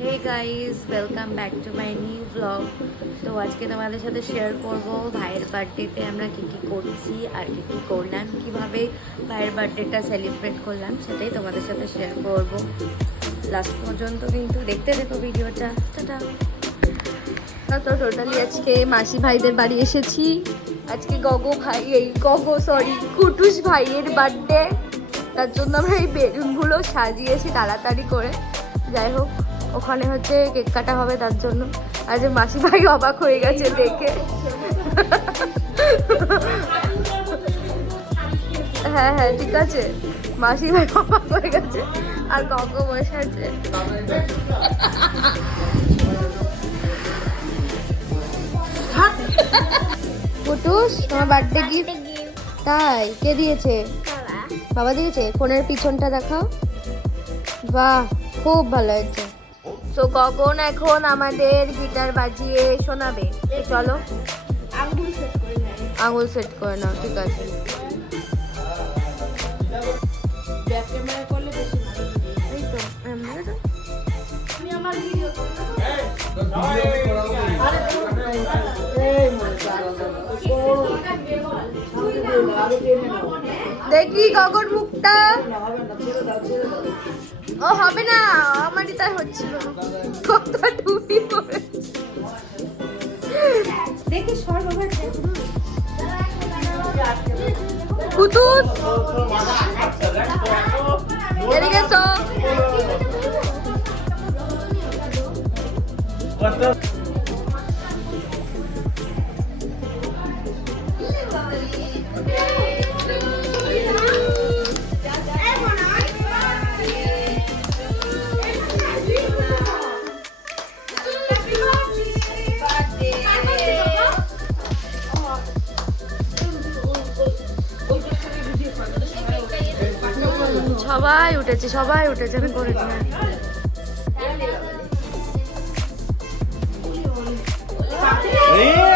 Hey guys welcome back to my new blog তো আজকে তোমাদের সাথে শেয়ার করব ভাইয়ের বার্থডেতে আমরা কী কী করছি আর কী কী করলাম, কীভাবে ভাইয়ের বার্থডেটা সেলিব্রেট করলাম সেটাই তোমাদের সাথে শেয়ার করব। লাস্ট পর্যন্ত কিন্তু দেখতে দেখো ভিডিওটা। টাটা। তো টোটালি আজকে মাসি ভাইদের বাড়ি এসেছি। আজকে গগো ভাই, এই গগো সরি কুটুস ভাইয়ের বার্থডে তার জন্য আমরা এই বেলুনগুলো সাজিয়েছি তাড়াতাড়ি করে। যাই হোক ওখানে হচ্ছে কেক কাটা হবে তার জন্য। আর যে মাসি ভাই অবাক হয়ে গেছে দেখে। হ্যাঁ হ্যাঁ ঠিক আছে। মাসি ভাই অবাক হয়ে গেছে। আর গগো বসে আছে। তোমার বার্থডে গিফট তাই? কে দিয়েছে? বাবা দিয়েছে? ফোনের পিছনটা দেখাও। বাহ। খুব ভালো হয়েছে। তো গগন এখন আমাদের গিটার বাজিয়ে শোনাবে? চলো। আঙুল সেট করে নাও। ঠিক আছে। দেখি গগন মুখটা। ও হবে না আমারই তাই হচ্ছিল। কত টুপি পরে। কুতুত এদিকে এসো। সবাই উঠেছে সবাই উঠেছে আমি করেছি হ্যাঁ।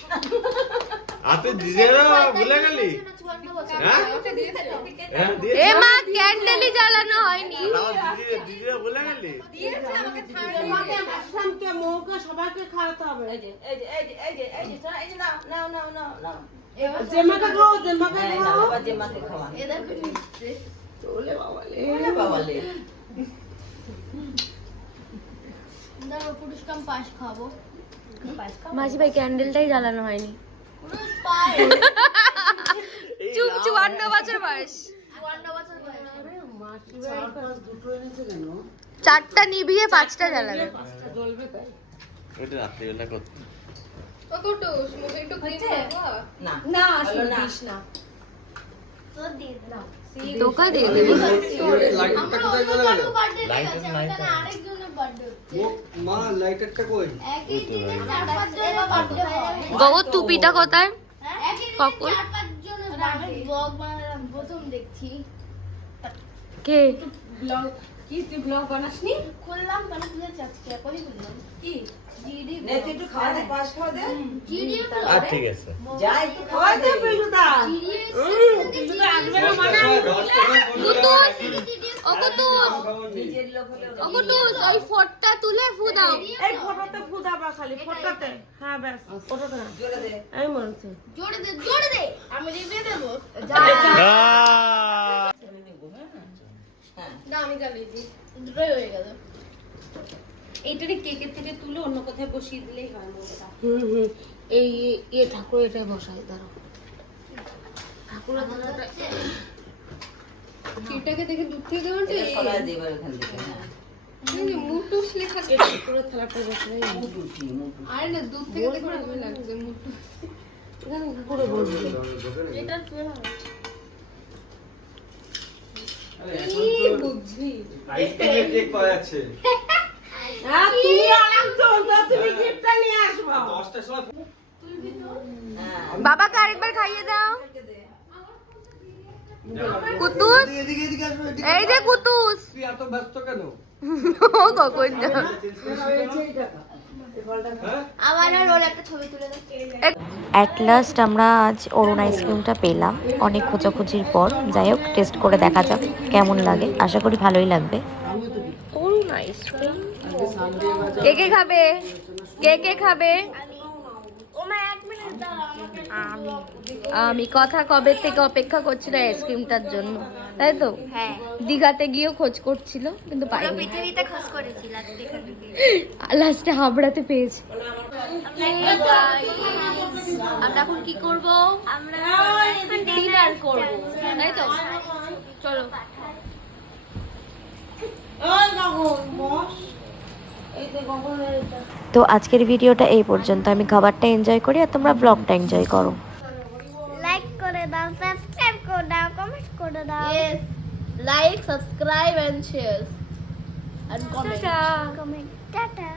আহ! হাতে ভুলে গেলি? দিয়ে- এ মা ক্যান্ডেলই জ্বালানো হয়নি। দিদিরা ভুলে গেলি? তোমাকে মাসরামকে মৌকে সবাইকে খাওয়াতে হবে। জেমাকে খাও জেমাকে খাও। মাসি ভাই ক্যান্ডেলটাই জ্বালানো হয়নি। চুপ চুয়ান্ন বছর বয়স। চারটা নিভিয়ে পাঁচটা জ্বালাবে। ওটা রাত্রিবেলা করতে। না। দেবে লাইটের লাইট মা লাইটারটা কই গগো টুপিটা কোথায় কখন? কে কি তুই ব্লগ বানাসনি খুললাম কেন খুলেছি আজকে এখনই খুললাম কি জিডি একটু খাওয়া দে পাস খাওয়া দে জিডি আর ঠিক আছে খাওয়া দে পিলুদা জিডি আসবে না মানে কুতুস ও কুতুস ও কুতুস ওই ফটটা তুলে ফু দাও এই ফটোতে ফুদাবা খালি ফটোতে হ্যাঁ ব্যাস ফটোতে না এই মরছে জোরে দে জোরে দে আমি রিভিউ দেবো না আমি দুটোই হয়ে গেল। এইটারে কেকের থেকে তুলে অন্য কোথায় বসিয়ে দিলেই হয় মোটটা হুম হুম। এই ঠাকুর এটা বসাই দাঁড়ো ঠাকুরের ধারাটা এটাকে দেখে দূর থেকে এটা সরাই দে এখান থেকে হ্যাঁ। মুটুস লেখা পুরো থালাটা রেখে আরে না দূর থেকে দেখো লাগছে মুটুস এখানে কি করে বলবি। কি হবে বাবাকে আরেকবার খাইয়ে দাও। কুতুস। এই যে কুতুস। তুই এত ব্যস্ত কেন? ও কখন যাও অ্যাট লাস্ট আমরা আজ অরুণ আইসক্রিমটা পেলাম। অনেক খোঁজাখুঁজির পর যাই হোক টেস্ট করে দেখা যাক কেমন লাগে। আশা করি ভালোই লাগবে। কে কে খাবে? কে কে খাবে ও মা এক মিনিট দাঁড়া আমাকে আমি কথা কবে থেকে অপেক্ষা করছিল আইসক্রিমটার জন্য তাই তো? হ্যাঁ। দীঘাতে গিয়েও খোঁজ করছিল কিন্তু পুরো পাইনি। পৃথিবীতে খোঁজ করেছি লাস্ট এখান লাস্টে হাবড়াতে পেয়েছি। আমরা এখন কি করব? আমরা এখন ডিনার করব তাই তো? চলো। তো আজকের ভিডিওটা এই পর্যন্ত। আমি খাবারটা এনজয় করি আর তোমরা ব্লগটা এনজয় করো। লাইক করে দাও সাবস্ক্রাইব করে দাও কমেন্ট করে দাও। Yes like subscribe and share and comment comment tata